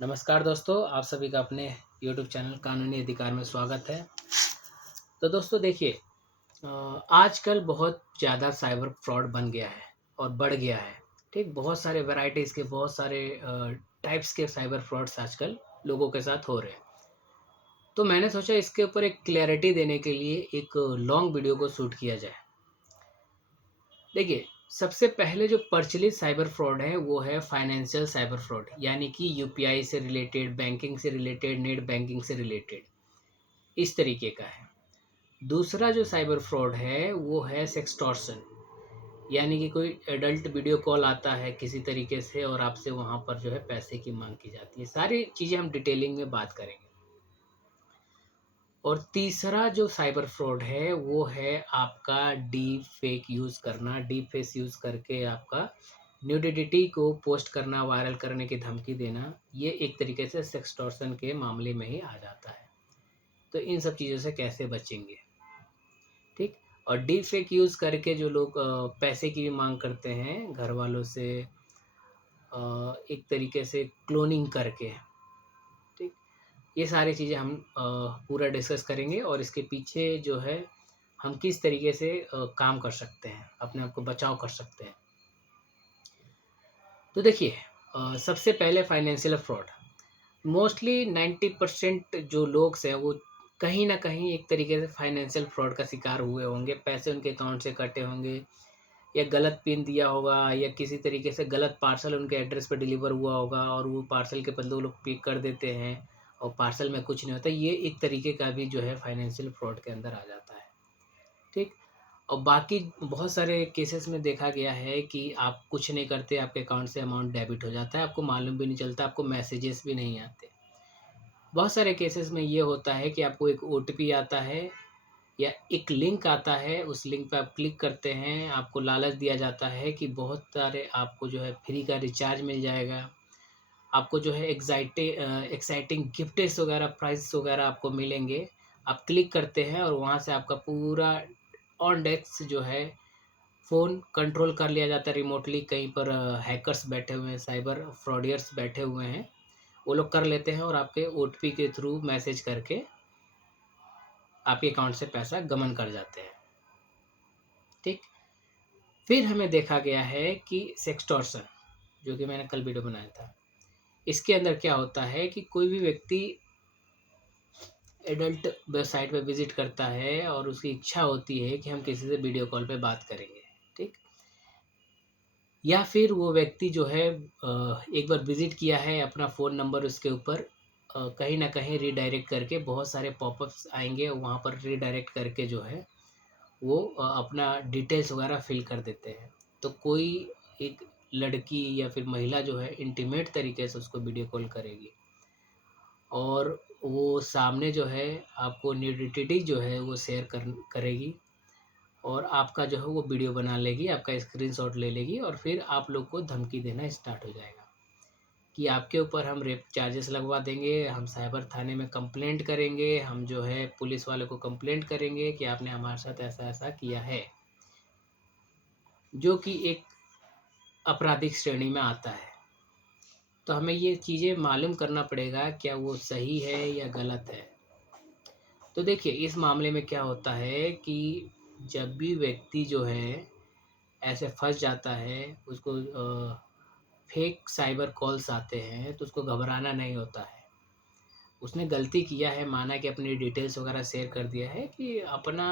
नमस्कार दोस्तों, आप सभी का अपने YouTube चैनल कानूनी अधिकार में स्वागत है। तो दोस्तों देखिए, आजकल बहुत ज़्यादा साइबर फ्रॉड बन गया है और बढ़ गया है। ठीक, बहुत सारे वैराइटीज़ के बहुत सारे टाइप्स के साइबर फ्रॉड्स आजकल लोगों के साथ हो रहे हैं। तो मैंने सोचा इसके ऊपर एक क्लैरिटी देने के लिए एक लॉन्ग वीडियो को शूट किया जाए। देखिए, सबसे पहले जो प्रचलित साइबर फ्रॉड है वो है फाइनेंशियल साइबर फ्रॉड, यानी कि यूपीआई से रिलेटेड, बैंकिंग से रिलेटेड, नेट बैंकिंग से रिलेटेड, इस तरीके का है। दूसरा जो साइबर फ्रॉड है वो है सेक्सटॉर्शन, यानी कि कोई एडल्ट वीडियो कॉल आता है किसी तरीके से और आपसे वहाँ पर जो है पैसे की मांग की जाती है। सारी चीज़ें हम डिटेलिंग में बात करेंगे। और तीसरा जो साइबर फ्रॉड है वो है आपका डीप फेक यूज़ करना, डीप फेस यूज़ करके आपका न्यूडिटी को पोस्ट करना, वायरल करने की धमकी देना। ये एक तरीके से सेक्सटॉर्शन के मामले में ही आ जाता है। तो इन सब चीज़ों से कैसे बचेंगे, ठीक। और डीप फेक यूज़ करके जो लोग पैसे की भी मांग करते हैं घर वालों से, एक तरीके से क्लोनिंग करके, ठीक। ये सारी चीज़ें हम पूरा डिस्कस करेंगे और इसके पीछे जो है हम किस तरीके से काम कर सकते हैं, अपने आप को बचाव कर सकते हैं। तो देखिए, सबसे पहले फाइनेंशियल फ्रॉड। मोस्टली 90% जो लोग हैं वो कहीं न कहीं एक तरीके से फाइनेंशियल फ्रॉड का शिकार हुए होंगे। पैसे उनके अकाउंट से कटे होंगे या गलत पिन दिया होगा या किसी तरीके से गलत पार्सल उनके एड्रेस पे डिलीवर हुआ होगा और वो पार्सल के बदले वो लोग पे कर देते हैं और पार्सल में कुछ नहीं होता। ये एक तरीके का भी जो है फाइनेंशियल फ्रॉड के अंदर आ जाता है, ठीक। और बाकी बहुत सारे केसेस में देखा गया है कि आप कुछ नहीं करते, आपके अकाउंट से अमाउंट डेबिट हो जाता है, आपको मालूम भी नहीं चलता, आपको मैसेजेस भी नहीं आते। बहुत सारे केसेस में ये होता है कि आपको एक ओटीपी आता है या एक लिंक आता है, उस लिंक पे आप क्लिक करते हैं, आपको लालच दिया जाता है कि बहुत सारे आपको जो है फ्री का रिचार्ज मिल जाएगा, आपको जो है एक्साइटिंग गिफ्ट्स वगैरह, प्राइज़ वगैरह आपको मिलेंगे। आप क्लिक करते हैं और वहाँ से आपका पूरा ऑन डेस्क जो है फ़ोन कंट्रोल कर लिया जाता है रिमोटली। कहीं पर हैकर्स बैठे हुए हैं, साइबर फ्रॉडियर्स बैठे हुए हैं, वो लोग कर लेते हैं और आपके ओटीपी के थ्रू मैसेज करके आपके अकाउंट से पैसा गबन कर जाते हैं, ठीक। फिर हमें देखा गया है कि सेक्सटॉर्शन, जो कि मैंने कल वीडियो बनाया था, इसके अंदर क्या होता है कि कोई भी व्यक्ति एडल्ट वेबसाइट पे विज़िट करता है और उसकी इच्छा होती है कि हम किसी से वीडियो कॉल पे बात करेंगे, ठीक। या फिर वो व्यक्ति जो है एक बार विज़िट किया है, अपना फ़ोन नंबर उसके ऊपर कहीं न कहीं रीडायरेक्ट करके बहुत सारे पॉपअप्स आएँगे, वहाँ पर रीडायरेक्ट करके जो है वो अपना डिटेल्स वगैरह फ़िल कर देते हैं। तो कोई एक लड़की या फिर महिला जो है इंटीमेट तरीके से उसको वीडियो कॉल करेगी और वो सामने जो है आपको न्यूडिटी जो है वो शेयर करेगी और आपका जो है वो वीडियो बना लेगी, आपका स्क्रीनशॉट ले लेगी और फिर आप लोग को धमकी देना स्टार्ट हो जाएगा कि आपके ऊपर हम रेप चार्जेस लगवा देंगे, हम साइबर थाने में कंप्लेंट करेंगे, हम जो है पुलिस वाले को कंप्लेंट करेंगे कि आपने हमारे साथ ऐसा-ऐसा किया है, जो कि एक आपराधिक श्रेणी में आता है। तो हमें ये चीज़ें मालूम करना पड़ेगा क्या वो सही है या गलत है। तो देखिए, इस मामले में क्या होता है कि जब भी व्यक्ति जो है ऐसे फँस जाता है, उसको फेक साइबर कॉल्स आते हैं तो उसको घबराना नहीं होता है। उसने गलती किया है, माना कि अपनी डिटेल्स वगैरह शेयर कर दिया है कि अपना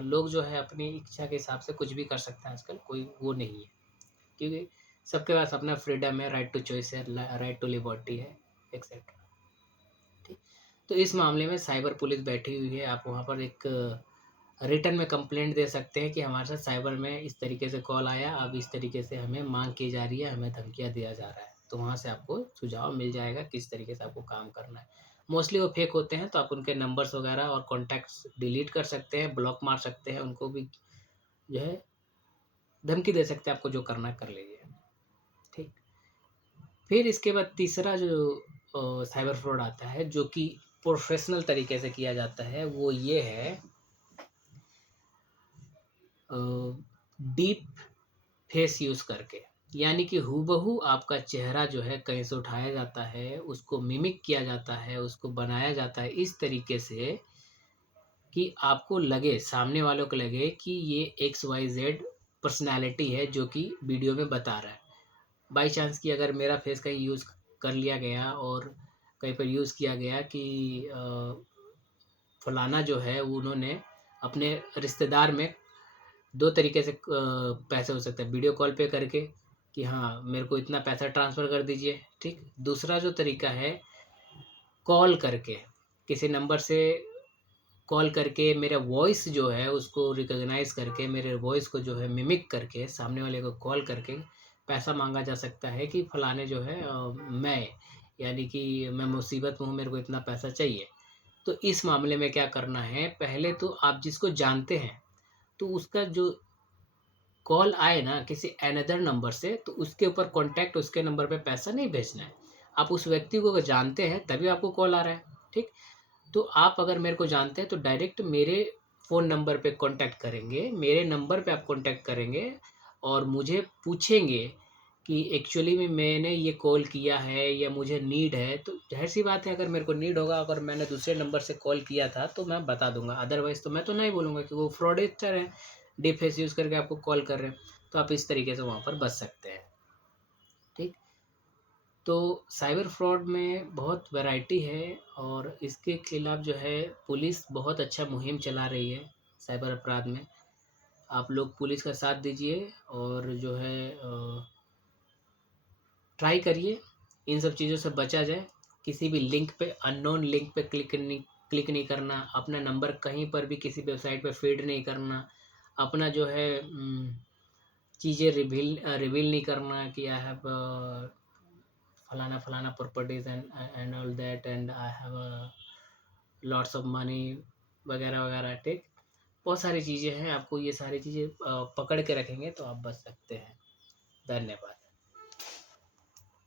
लोग जो है अपनी इच्छा के हिसाब से कुछ भी कर सकता है आजकल, कोई वो नहीं है। क्योंकि सबके पास अपना फ्रीडम है, राइट टू चॉइस है, राइट टू लिबर्टी है, एक्सेट्रा, ठीक। तो इस मामले में साइबर पुलिस बैठी हुई है, आप वहाँ पर एक रिटन में कंप्लेंट दे सकते हैं कि हमारे साथ साइबर में इस तरीके से कॉल आया, अब इस तरीके से हमें माँग की जा रही है, हमें धमकियाँ दिया जा रहा है। तो वहाँ से आपको सुझाव मिल जाएगा किस तरीके से आपको काम करना है। मोस्टली वो फेक होते हैं तो आप उनके नंबर्स वगैरह और कॉन्टैक्ट्स डिलीट कर सकते हैं, ब्लॉक मार सकते हैं, उनको भी जो है धमकी दे सकते हैं, आपको जो करना है कर लीजिए, ठीक। फिर इसके बाद तीसरा जो साइबर फ्रॉड आता है जो कि प्रोफ़ेशनल तरीके से किया जाता है, वो ये है डीप फेस यूज़ करके। यानी कि हूबहू आपका चेहरा जो है कहीं से उठाया जाता है, उसको मिमिक किया जाता है, उसको बनाया जाता है इस तरीके से कि आपको लगे, सामने वालों को लगे कि ये एक्स वाई जेड पर्सनैलिटी है जो कि वीडियो में बता रहा है। बाई चांस कि अगर मेरा फेस कहीं यूज़ कर लिया गया और कहीं पर यूज़ किया गया कि फलाना जो है वो उन्होंने अपने रिश्तेदार में 2 तरीके से पैसे हो सकते हैं, वीडियो कॉल पे करके कि हाँ, मेरे को इतना पैसा ट्रांसफ़र कर दीजिए, ठीक? दूसरा जो तरीका है कॉल करके, किसी नंबर से कॉल करके मेरा वॉइस जो है उसको रिकॉग्नाइज़ करके, मेरे वॉइस को जो है मिमिक करके, सामने वाले को कॉल करके पैसा माँगा जा सकता है कि फलाने जो है मैं यानी कि मैं मुसीबत में हूँ, मेरे को इतना पैसा चाहिए। तो इस मामले में क्या करना है, पहले तो आप जिसको जानते हैं, तो उसका जो कॉल आए ना किसी अनदर नंबर से, तो उसके ऊपर कॉन्टैक्ट उसके नंबर पे पैसा नहीं भेजना है। आप उस व्यक्ति को अगर जानते हैं तभी आपको कॉल आ रहा है, ठीक? तो आप अगर मेरे को जानते हैं तो डायरेक्ट मेरे फ़ोन नंबर पे कॉन्टैक्ट करेंगे, मेरे नंबर पे आप कॉन्टैक्ट करेंगे और मुझे पूछेंगे कि एक्चुअली में मैंने ये कॉल किया है या मुझे नीड है, तो ज़ाहिर-सी बात है अगर मेरे को नीड होगा, अगर मैंने दूसरे नंबर से कॉल किया था तो मैं बता दूँगा, अदरवाइज़ तो मैं तो नहीं बोलूँगा कि वो फ्रॉडस्टर हैं, डीप फेस यूज़ करके आपको कॉल कर रहे हैं। तो आप इस तरीके से वहाँ पर बच सकते हैं, ठीक? तो साइबर फ्रॉड में बहुत वैरायटी है और इसके खिलाफ जो है पुलिस बहुत अच्छा मुहिम चला रही है साइबर अपराध में। आप लोग पुलिस का साथ दीजिए और जो है ट्राई करिए, इन सब चीज़ों से बचा जाए। किसी भी लिंक पे अननोन लिंक पे क्लिक नहीं करना, अपना नंबर कहीं पर भी किसी वेबसाइट पे फ़ीड नहीं करना, अपना जो है चीज़ें रिवील नहीं करना कि आई हैव फलाना properties and all that and I have lots of money वगैरह वगैरह, ठीक? बहुत सारी चीज़ें हैं, आपको ये सारी चीज़ें पकड़ के रखेंगे तो आप बच सकते हैं। धन्यवाद।